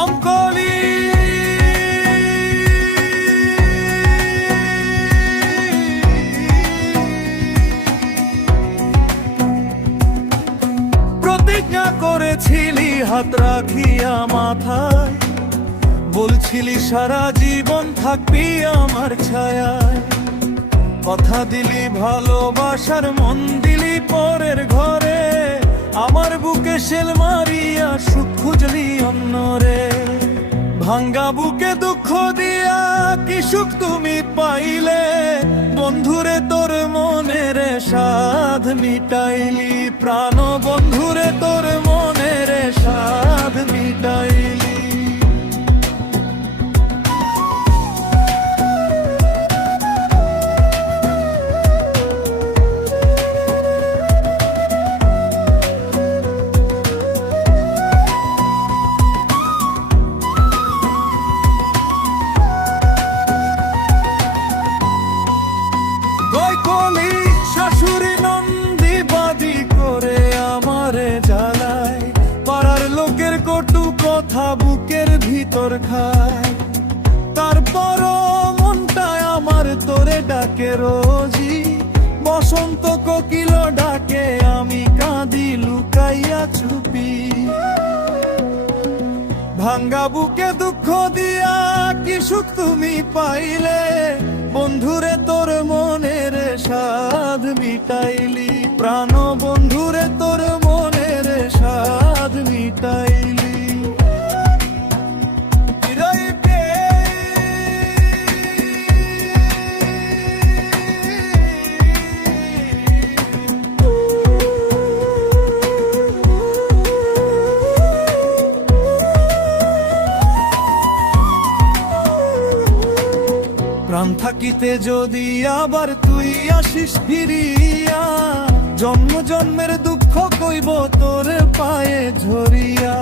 অঙ্কলি প্রতিজ্ঞা করেছিলি হাত রাখিয়া মাথায়, বলছিলি সারা জীবন থাকবি আমার ছায়ায়। কথা দিলি ভালোবাসার, মন দিলি পরের ঘরে, আমার বুকে শেল মারিয়া সুখ খুঁজলি অন্যরে। ভাঙ্গা বুকে দুঃখ দিয়া কি সুখ তুমি পাইলে, বন্ধুরে তোর মনের সাধ মিটাইলি, প্রাণ বন্ধুরে তোর মনের সাধ মিটাইলি। শাশুড়ি নন্দী বাদী করে আমারে জ্বালায়, পাড়ার লোকের কটু কথা বুকের ভিতর খায়। তারপরও মনটায় আমার তোরে ডাকে রোজি, বসন্ত কোকিল ডাকে আমি কাঁদি লুকাইয়া চুপি। ভাঙ্গা বুকে দুঃখ দিয়া কি সুখ তুমি পাইলে, বন্ধুরে তোর মনের সাধ মিটাইলি, প্রাণ বন্ধুরে তোর মনের সাধ মিটাইলি। প্রাণ থাকিতে যদি আবার তুই আসিস ফিরিয়া, জন্ম জন্মের দুঃখ কইব তোর পায়ে ঝরিয়া।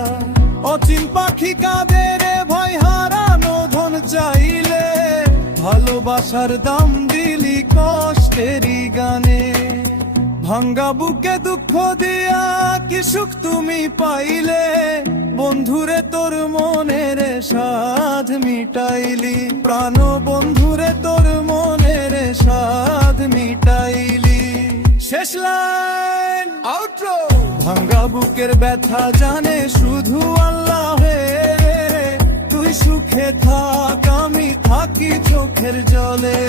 অচিন পাখি কাঁদে রে ভয় হারানো ধন চাইলে, ভালোবাসার দাম দিলি কষ্টেরই গানে। ভাঙ্গা বুকে দুঃখ দিয়া কি সুখ তুমি পাইলে, বন্ধুরে তোর মনের সাধ মিটাইলি, প্রাণ বন্ধুরে তোর মনের সাধ মিটাইলি। শেষ লাইন আউটরো। ভাঙ্গা বুকের ব্যথা জানে শুধু আল্লাহ, তুই সুখে থাক আমি থাকি চোখের জলে।